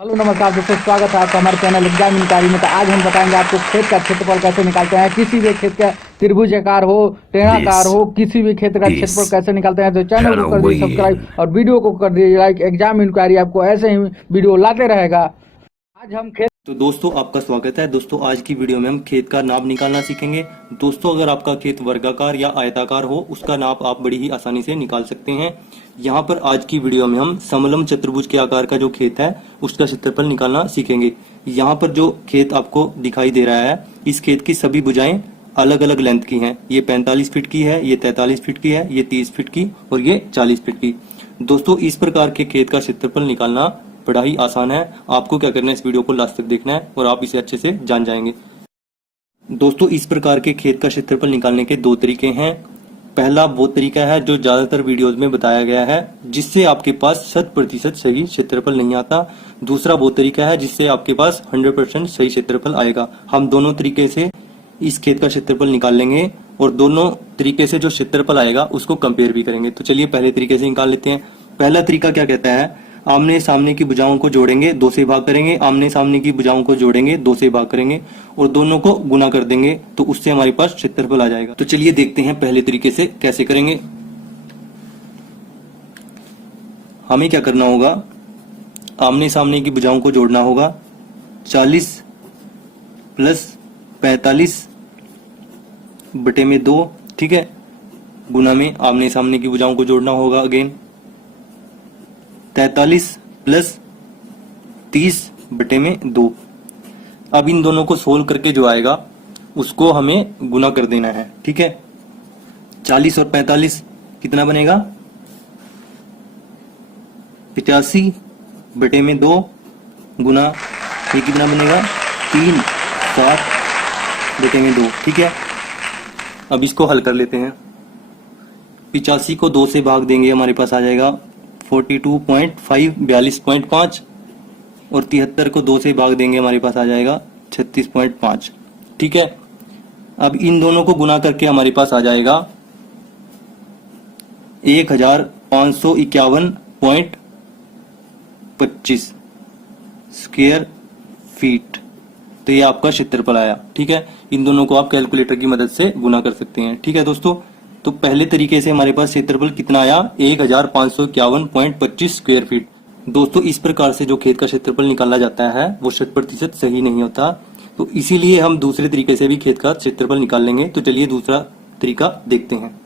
Hello नमस्कार दोस्तों, स्वागत है आपका हमारे चैनल एग्जाम इनक्वायरी में। तो आज हम बताएंगे आपको खेत का क्षेत्रफल कैसे निकालते हैं। किसी भी खेत का त्रिभुज आकार हो, टेढ़ाकार This हो, किसी भी खेत का क्षेत्रफल is कैसे निकालते हैं। तो चैनल को कर दीजिए सब्सक्राइब Halloween. और वीडियो को कर दीजिए लाइक। एग्जाम इनक्वायरी आपको ऐसे ही वीडियो लाते रहेगा। आज हम खेत तो दोस्तों आपका स्वागत है। दोस्तों आज की वीडियो में हम खेत का नाप निकालना सीखेंगे। दोस्तों अगर आपका खेत वर्गाकार या आयताकार हो उसका नाप आप बड़ी ही आसानी से निकाल सकते हैं। यहाँ पर आज की वीडियो में हम समलम चतुर्भुज के आकार का जो खेत है उसका क्षेत्रफल निकालना सीखेंगे। यहाँ पर जो खेत आपको दिखाई दे रहा है, इस खेत की सभी भुजाएं अलग अलग लेंथ की हैं। ये 45 फीट की है, ये 43 फीट की है, ये 30 फीट की और ये 40 फीट की। दोस्तों इस प्रकार के खेत का क्षेत्रफल निकालना बड़ा ही आसान है। आपको क्या करना है, इस वीडियो को लास्ट तक देखना है और आप इसे अच्छे से जान जाएंगे। दोस्तों इस प्रकार के खेत का क्षेत्रफल निकालने के दो तरीके हैं। पहला वो तरीका है जो ज्यादातर वीडियोस में बताया गया है, जिससे आपके पास 100% सही क्षेत्रफल नहीं आता। दूसरा वो तरीका है जिससे आपके पास 100% सही क्षेत्रफल आएगा। हम दोनों तरीके से इस खेत का क्षेत्रफल निकाल लेंगे और दोनों तरीके से जो क्षेत्रफल आएगा उसको कंपेयर भी करेंगे। तो चलिए पहले तरीके से निकाल लेते हैं। पहला तरीका क्या कहता है, आमने सामने की भुजाओं को जोड़ेंगे, 2 से भाग करेंगे, आमने सामने की भुजाओं को जोड़ेंगे, 2 से भाग करेंगे और दोनों को गुना कर देंगे, तो उससे हमारे पास क्षेत्रफल आ जाएगा। तो चलिए देखते हैं पहले तरीके से कैसे करेंगे। हमें क्या करना होगा, आमने सामने की भुजाओं को जोड़ना होगा। 40 प्लस 45 बटे में 2, ठीक है, गुना में आमने सामने की भुजाओं को जोड़ना होगा अगेन। 43 प्लस 30 बटे में 2। अब इन दोनों को सोल्व करके जो आएगा उसको हमें गुना कर देना है, ठीक है। 40 और 45 कितना बनेगा, 85 बटे में 2 गुना ये कितना बनेगा, 3 7 बटे में 2, ठीक है। अब इसको हल कर लेते हैं। 85 को 2 से भाग देंगे, हमारे पास आ जाएगा 42.5 42.5 और 73 को 2 से भाग देंगे, हमारे पास आ जाएगा 36.5, ठीक है। अब इन दोनों को गुना करके हमारे पास आ जाएगा 1551.25 स्क्वायर फीट। तो ये आपका क्षेत्रफल आया, ठीक है। इन दोनों को आप कैलकुलेटर की मदद से गुना कर सकते हैं, ठीक है दोस्तों। तो पहले तरीके से हमारे पास क्षेत्रफल कितना आया, 1551.25 स्क्वायर फीट। दोस्तों इस प्रकार से जो खेत का क्षेत्रफल निकाला जाता है वो 100% सही नहीं होता, तो इसीलिए हम दूसरे तरीके से भी खेत का क्षेत्रफल निकाल लेंगे। तो चलिए दूसरा तरीका देखते हैं।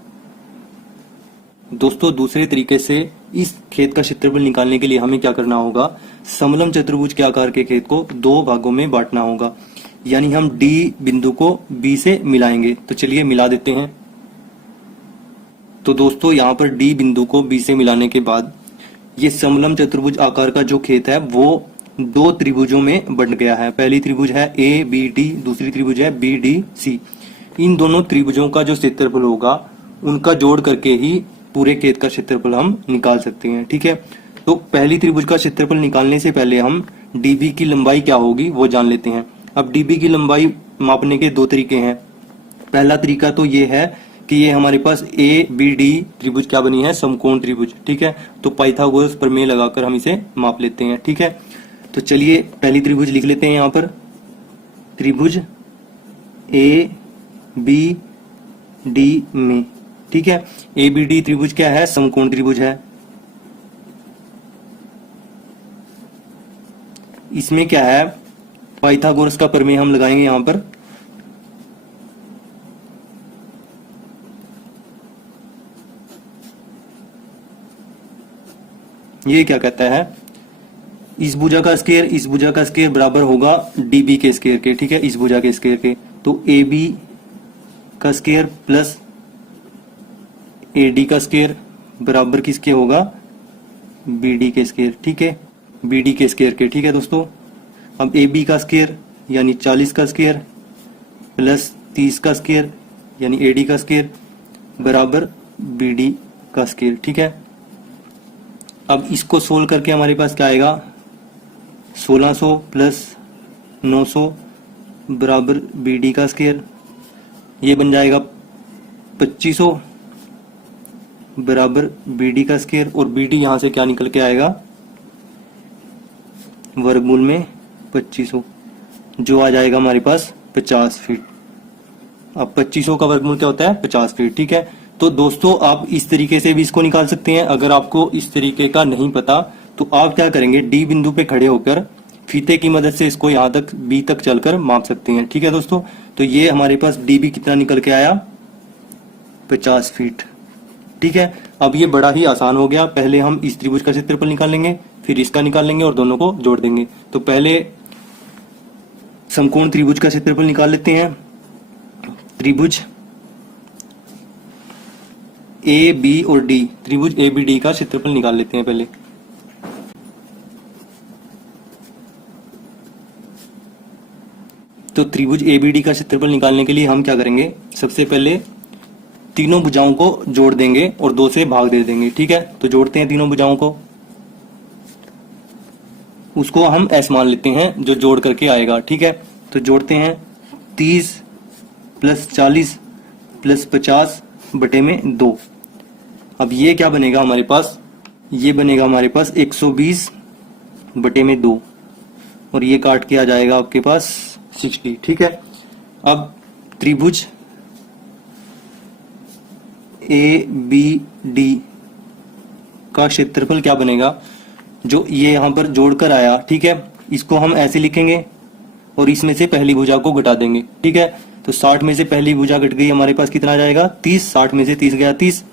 दोस्तों दूसरे तरीके से इस खेत का क्षेत्रफल निकालने के लिए हमें क्या करना होगा, समलम चतुर्भुज के आकार के खेत को 2 भागों में बांटना होगा, यानी हम डी बिंदु को बी से मिलाएंगे। तो चलिए मिला देते हैं। तो दोस्तों यहाँ पर डी बिंदु को बी से मिलाने के बाद ये समलम चतुर्भुज आकार का जो खेत है वो 2 त्रिभुजों में बंट गया है। पहली त्रिभुज है ए बी डी, दूसरी त्रिभुज है बी डी सी। इन दोनों त्रिभुजों का जो क्षेत्रफल होगा उनका जोड़ करके ही पूरे खेत का क्षेत्रफल हम निकाल सकते हैं, ठीक है। तो पहली त्रिभुज का क्षेत्रफल निकालने से पहले हम डीबी की लंबाई क्या होगी वो जान लेते हैं। अब डीबी की लंबाई मापने के 2 तरीके हैं। पहला तरीका तो ये है कि ये हमारे पास ए बी डी त्रिभुज क्या बनी है, समकोण त्रिभुज, ठीक है। तो पाइथागोरस प्रमेय लगाकर हम इसे माप लेते हैं, ठीक है। तो चलिए पहली त्रिभुज लिख लेते हैं यहाँ पर, त्रिभुज ए बी डी में, ठीक है। ए बी डी त्रिभुज क्या है, समकोण त्रिभुज है। इसमें क्या है, पाइथागोरस का प्रमेय हम लगाएंगे यहाँ पर। ये क्या कहता है, इस भुजा का स्क्वायर इस भुजा का स्क्वायर बराबर होगा डीबी के स्क्वायर के, ठीक है, इस भुजा के स्क्वायर के। तो ए बी का स्क्वायर प्लस ए डी का स्क्वायर बराबर किसके होगा, बी डी के स्क्वायर, ठीक है, बी डी के स्क्वायर के, ठीक है दोस्तों। अब ए बी का स्क्वायर यानी 40 का स्क्वायर प्लस 30 का स्क्वायर यानी ए डी का स्क्वायर बराबर बी डी का स्क्वायर, ठीक है। अब इसको सोल्व करके हमारे पास क्या आएगा, 1600 प्लस 900 बराबर बी डी का स्क्वायर, ये बन जाएगा 2500 बराबर बी डी का स्क्वायर। और बी डी यहाँ से क्या निकल के आएगा, वर्गमूल में 2500, जो आ जाएगा हमारे पास 50 फीट। अब 2500 का वर्गमूल क्या होता है? 50 फीट। ठीक है, तो दोस्तों आप इस तरीके से भी इसको निकाल सकते हैं। अगर आपको इस तरीके का नहीं पता तो आप क्या करेंगे, डी बिंदु पे खड़े होकर फीते की मदद से इसको यहाँ तक बी तक चलकर माप सकते हैं। ठीक है दोस्तों, तो ये हमारे पास डी बी कितना निकल के आया? 50 फीट। ठीक है, अब ये बड़ा ही आसान हो गया। पहले हम इस त्रिभुज का क्षेत्रफल निकालेंगे, फिर इसका निकालेंगे और दोनों को जोड़ देंगे। तो पहले समकोण त्रिभुज का क्षेत्रफल निकाल लेते हैं। त्रिभुज ए बी और डी, त्रिभुज ए बी डी का क्षेत्रफल निकाल लेते हैं पहले। तो त्रिभुज ए बी डी का क्षेत्रफल निकालने के लिए हम क्या करेंगे, सबसे पहले तीनों भुजाओं को जोड़ देंगे और 2 से भाग दे देंगे। ठीक है, तो जोड़ते हैं तीनों भुजाओं को, उसको हम एस मान लेते हैं जो जोड़ करके आएगा। ठीक है, तो जोड़ते हैं 30 + 40 + 50 बटे में 2। अब ये क्या बनेगा हमारे पास? ये बनेगा हमारे पास 120 बटे में 2 और ये काट के आ जाएगा आपके पास 60। ठीक है, अब त्रिभुज ए बी डी का क्षेत्रफल क्या बनेगा, जो ये यहां पर जोड़कर आया। ठीक है, इसको हम ऐसे लिखेंगे और इसमें से पहली भुजा को घटा देंगे। ठीक है, तो 60 में से पहली भुजा घट गई, हमारे पास कितना आ जाएगा? 30। 60 में से 30 गया 30।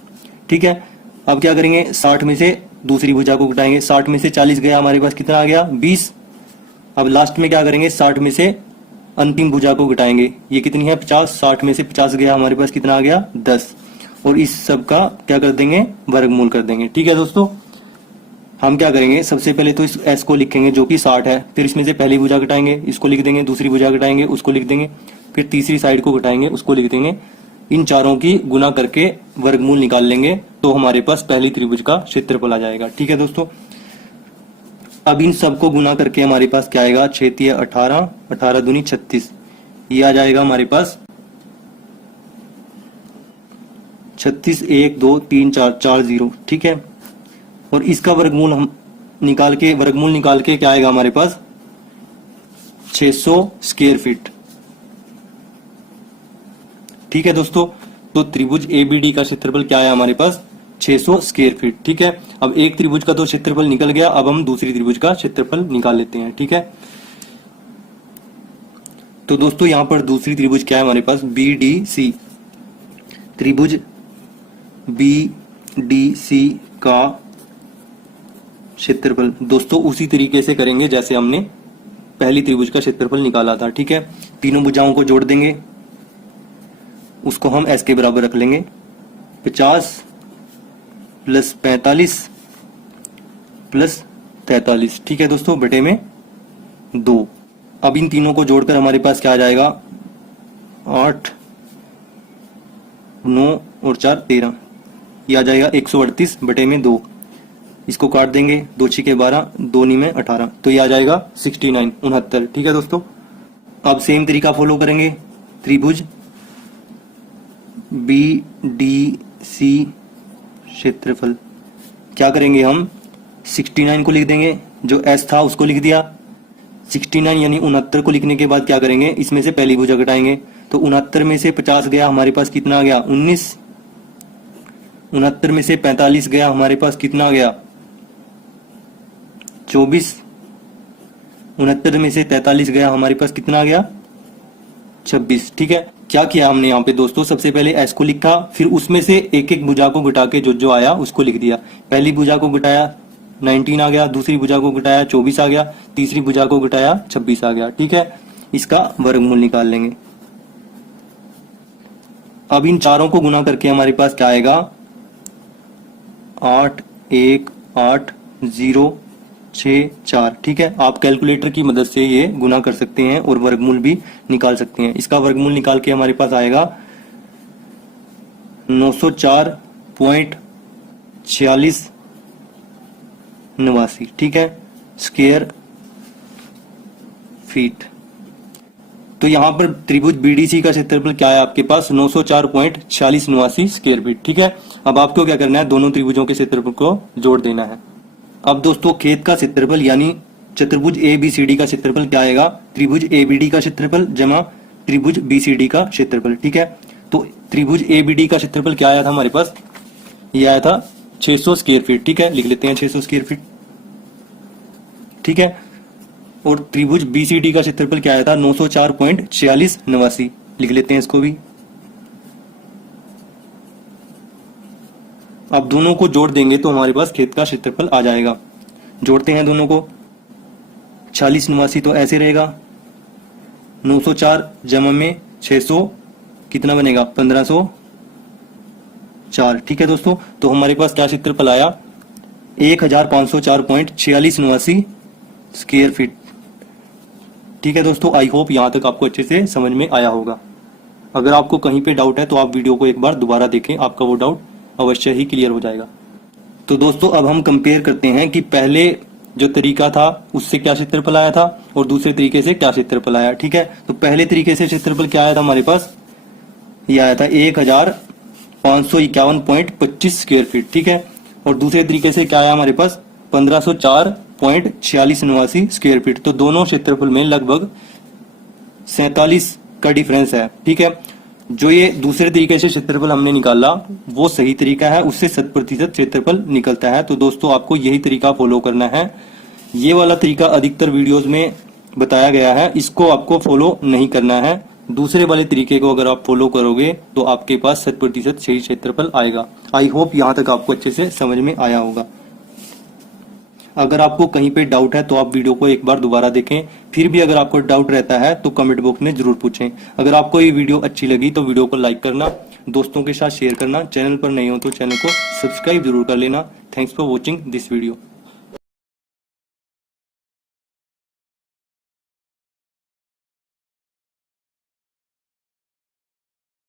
ठीक है, अब क्या करेंगे, 60 में से दूसरी भुजा को घटाएंगे। 60 में से 40 गया, हमारे पास कितना आ गया? 20। अब लास्ट में क्या करेंगे, 60 में से अंतिम भुजा को घटाएंगे। ये कितनी है? 50। 60 में से 50 गया, हमारे पास कितना आ गया? 10। और इस सब का क्या कर देंगे? वर्गमूल कर देंगे। ठीक है दोस्तों, हम क्या करेंगे, सबसे पहले तो इस s को लिखेंगे जो कि 60 है, फिर इसमें से पहली भुजा घटाएंगे, इसको लिख देंगे, दूसरी भुजा घटाएंगे, उसको लिख देंगे, फिर तीसरी साइड को घटाएंगे, उसको लिख देंगे। इन चारों की गुना करके वर्गमूल निकाल लेंगे तो हमारे पास पहली त्रिभुज का क्षेत्रफल आ जाएगा। ठीक है दोस्तों, अब इन सबको गुना करके हमारे पास क्या आएगा? 6 × 18, 18 दूनी 36, ये आ जाएगा हमारे पास 36, 1 2 3 4 4 0। ठीक है, और इसका वर्गमूल हम निकाल के क्या आएगा हमारे पास? 600 स्क्वायर फीट। ठीक है दोस्तों, तो त्रिभुज एबीडी का क्षेत्रफल क्या है हमारे पास? 600 स्क्वायर फीट। ठीक है, अब एक त्रिभुज का तो क्षेत्रफल निकल गया, अब हम दूसरी त्रिभुज का क्षेत्रफल निकाल लेते हैं। ठीक है, तो दोस्तों यहां पर दूसरी त्रिभुज क्या है हमारे पास? BDC। त्रिभुज BDC का क्षेत्रफल दोस्तों उसी तरीके से करेंगे जैसे हमने पहली त्रिभुज का क्षेत्रफल निकाला था। ठीक है, तीनों भुजाओं को जोड़ देंगे, उसको हम s के बराबर रख लेंगे। 50 + 45 + 43। ठीक है दोस्तों, बटे में 2। अब इन तीनों को जोड़कर हमारे पास क्या आ जाएगा? 8 9 और 4 13, ये आ जाएगा 138 बटे में 2। इसको काट देंगे, 2 × 12, 2 × 9 में 18, तो ये आ जाएगा 69 69। ठीक है दोस्तों, अब सेम तरीका फॉलो करेंगे। त्रिभुज BDC क्षेत्रफल क्या करेंगे, हम 69 को लिख देंगे, जो S था उसको लिख दिया। 69 यानी 69 को लिखने के बाद क्या करेंगे, इसमें से पहली भुजा घटाएंगे, तो 69 में से 50 गया, हमारे पास कितना आ गया? 19। 69 में से 45 गया, हमारे पास कितना आ गया? 24। 69 में से 43 गया, हमारे पास कितना आ गया? 26। ठीक है, क्या किया हमने यहाँ पे दोस्तों, सबसे पहले S को लिखा, फिर उसमें से एक एक भुजा को घटा के जो आया उसको लिख दिया। पहली भुजा को घटाया 19 आ गया, दूसरी भुजा को घटाया 24 आ गया, तीसरी भुजा को घटाया 26 आ गया। ठीक है, इसका वर्गमूल निकाल लेंगे। अब इन चारों को गुना करके हमारे पास क्या आएगा? 8 1 8 0 6 4। ठीक है, आप कैलकुलेटर की मदद से ये गुना कर सकते हैं और वर्गमूल भी निकाल सकते हैं। इसका वर्गमूल निकाल के हमारे पास आएगा 904.4689। ठीक है, स्क्वायर फीट। तो यहां पर त्रिभुज BDC का क्षेत्रफल क्या है आपके पास? 904.4689 स्क्वायर फीट। ठीक है, अब आपको क्या करना है, दोनों त्रिभुजों के क्षेत्रफल को जोड़ देना है। अब दोस्तों खेत का क्षेत्रफल यानी चतुर्भुज ABCD का क्षेत्रफल क्या आएगा, त्रिभुज ABD का क्षेत्रफल जमा त्रिभुज BCD का क्षेत्रफल। ठीक है, तो त्रिभुज ABD का क्षेत्रफल क्या आया था हमारे पास, ये आया था 600 स्क्वायर फीट। ठीक है, लिख लेते हैं 600 स्क्वायर फीट। ठीक है, और त्रिभुज BCD का क्षेत्रफल क्या आया था, 904.4689, लिख लेते हैं इसको भी। अब दोनों को जोड़ देंगे तो हमारे पास खेत का क्षेत्रफल आ जाएगा। जोड़ते हैं दोनों को, 4689 तो ऐसे रहेगा, 904 जमा में 600 कितना बनेगा, 1504। ठीक है दोस्तों, तो हमारे पास क्या क्षेत्रफल आया, 1504.4689 स्क्वायर फीट। ठीक है दोस्तों, आई होप यहां तक आपको अच्छे से समझ में आया होगा। अगर आपको कहीं पे डाउट है तो आप वीडियो को एक बार दोबारा देखें, आपका वो डाउट अवश्य ही क्लियर हो जाएगा। तो दोस्तों अब हम कंपेयर करते हैं कि पहले जो तरीका था उससे क्या क्षेत्रफल आया था और दूसरे तरीके से क्या क्षेत्रफल आया। ठीक है, तो पहले तरीके से क्षेत्रफल क्या आया था हमारे पास, ये आया था 1551.25 स्क्वायर फीट। ठीक है, और दूसरे तरीके से क्या आया हमारे पास, 1504.4689 स्क्वायर फीट। तो दोनों क्षेत्रफल में लगभग 47 का डिफरेंस है। ठीक है, जो ये दूसरे तरीके से क्षेत्रफल हमने निकाला वो सही तरीका है, उससे 100% क्षेत्रफल निकलता है। तो दोस्तों आपको यही तरीका फॉलो करना है। ये वाला तरीका अधिकतर वीडियोस में बताया गया है, इसको आपको फॉलो नहीं करना है। दूसरे वाले तरीके को अगर आप फॉलो करोगे तो आपके पास 100% सही क्षेत्रफल आएगा। आई होप यहाँ तक आपको अच्छे से समझ में आया होगा। अगर आपको कहीं पे डाउट है तो आप वीडियो को एक बार दोबारा देखें, फिर भी अगर आपको डाउट रहता है तो कमेंट बॉक्स में जरूर पूछें। अगर आपको ये वीडियो अच्छी लगी तो वीडियो को लाइक करना, दोस्तों के साथ शेयर करना, चैनल पर नए हो तो चैनल को सब्सक्राइब जरूर कर लेना। Thanks for watching this video.